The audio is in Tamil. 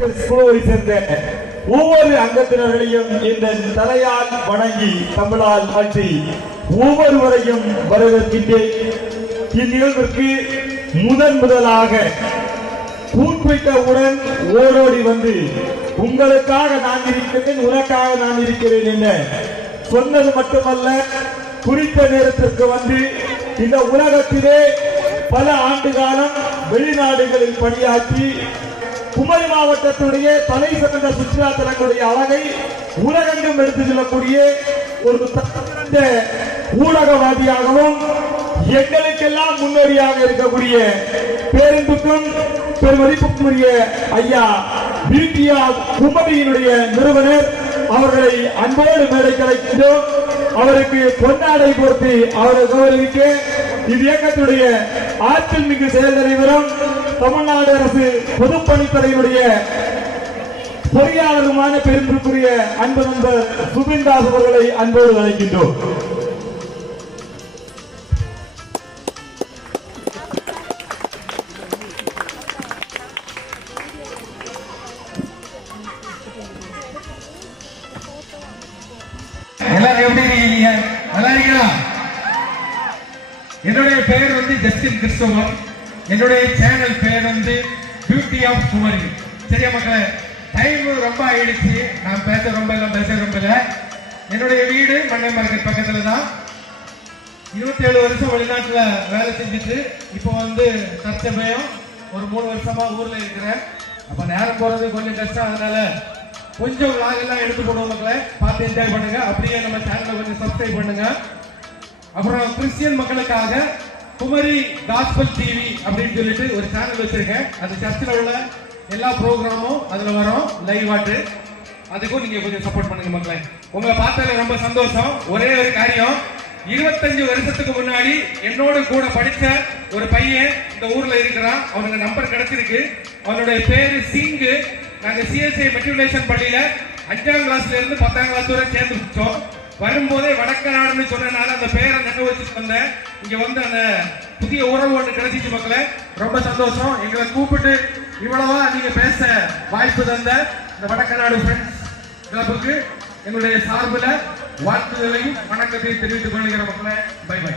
குழுவை சேர்ந்த ஒவ்வொரு அங்கத்தினர்களையும் இந்த தலையால் வணங்கி தமிழால் ஆட்சி ஒவ்வொருவரையும் வரவேற்கின்றேன். இந்நிகழ்விற்கு முதலாக கூப்பிட்டவுடன் ஓடோடி வந்து உங்களுக்காக நான் இருக்கிறேன், உனக்காக நான் இருக்கிறேன் என சொன்னது மட்டுமல்ல, குறித்த நேரத்திற்கு வந்து இந்த உலகத்திலே பல ஆண்டு காலம் வெளிநாடுகளில் பணியாற்றி குமரி மாவட்டத்துடைய தலை சிறந்த சுற்றுலா தலங்களுடைய அழகை உலகெங்கும் எடுத்து செல்லக்கூடிய ஒரு சிறந்த ஊடகவாதியாகவும் எங்களுக்கெல்லாம் முன்னோடியாக இருக்கக்கூடிய பேருந்துக்கும் பெருமதிப்புக்குரிய ஐயா பியூட்டியா குமரியினுடைய நிறுவனர் அவர்களை அன்போடு மேடை கலைக்கின்றோம். அவருக்கு பொன்னாடை பொறுத்து அவரை கௌரவிக்க இது இயக்கத்துடைய ஆற்றல் மிகு செயல் தலைவரும் தமிழ்நாடு அரசு பொதுப்பணித்துறையினுடைய பொறியாளருமான பெருமைக்குரிய அன்பு நண்பர் சுபின் தாஸ் அவர்களை அன்போடு அழைக்கின்றோம். எல்லாரும் எப்படி இருக்கீங்க? நல்லா இருக்கீங்களா? என்னுடைய பெயர் வந்து ஜஸ்டின் கிறிஸ்டோபர். என்னுடைய சேனல் பெயர் வந்து பியூட்டி ஆஃப் குமரி. சரியா மக்களே, டைம் ரொம்ப ஆயிடுச்சு, நான் பேச ரொம்ப இல்லை. என்னுடைய வீடு மண்ணை மார்க்கெட் பக்கத்துல தான். 27 வருஷம் வெளிநாட்டுல வேலை செஞ்சுட்டு இப்போ வந்து தற்சமயம் ஒரு 3 வருஷமா ஊர்ல இருக்கிறேன். அப்ப நேரம் போறது கொஞ்சம் கஷ்டம், அதனால கொஞ்சம் விளாக் எல்லாம் எடுத்து போடுவோம் மக்களை, பார்த்து என்ஜாய் பண்ணுங்க. அப்படியே நம்ம சேனலை கொஞ்சம் சப்ஸ்கிரைப் பண்ணுங்க. அப்புறம் கிறிஸ்டியன் மக்களுக்காக குமரி காஸ்பல் டிவி அப்படின்னு சொல்லிட்டு ஒரு சேனல் வச்சிருக்கேன். அது சர்ச்சில் உள்ள எல்லா ப்ரோக்ராமும் அதுல வரும், லைவ் ஆட்டு. அதுக்கும் நீங்க கொஞ்சம் சப்போர்ட் பண்ணுங்க மக்களை. உங்களை பார்த்ததுல ரொம்ப சந்தோஷம். ஒரே ஒரு காரியம், 25 வருஷத்துக்கு முன்னாடி என்னோட கூட படிச்ச ஒரு பையன் இந்த ஊர்ல இருக்கிறான். அவனுக்கு நம்பர் கிடைச்சிருக்கு. அவனுடைய பேரு சிங்கு. நாங்க சிஎஸ்ஐ மெட்ரிகுலேஷன் பள்ளியில 5ஆம் கிளாஸ்ல இருந்து 10ஆம் கிளாஸ் வரை சேர்ந்து முடிச்சோம். வரும்போதே வடக்கநாடுன்னு சொன்னனால அந்த பேரை நினைவு வச்சுட்டு வந்தேன். இங்க வந்து அந்த புதிய உறவு ஒன்று கிடைச்சிச்சு மக்களே, ரொம்ப சந்தோஷம். எங்களை கூப்பிட்டு இவ்வளவா நீங்க பேச வாய்ப்பு தந்த இந்த வடக்கநாடு ஃப்ரெண்ட்ஸ் கிளப்புக்கு எங்களுடைய சார்பில் வாழ்த்துதலையும் வணக்கத்தையும் தெரிவித்துக் கொள்கிற மக்களே. Bye by.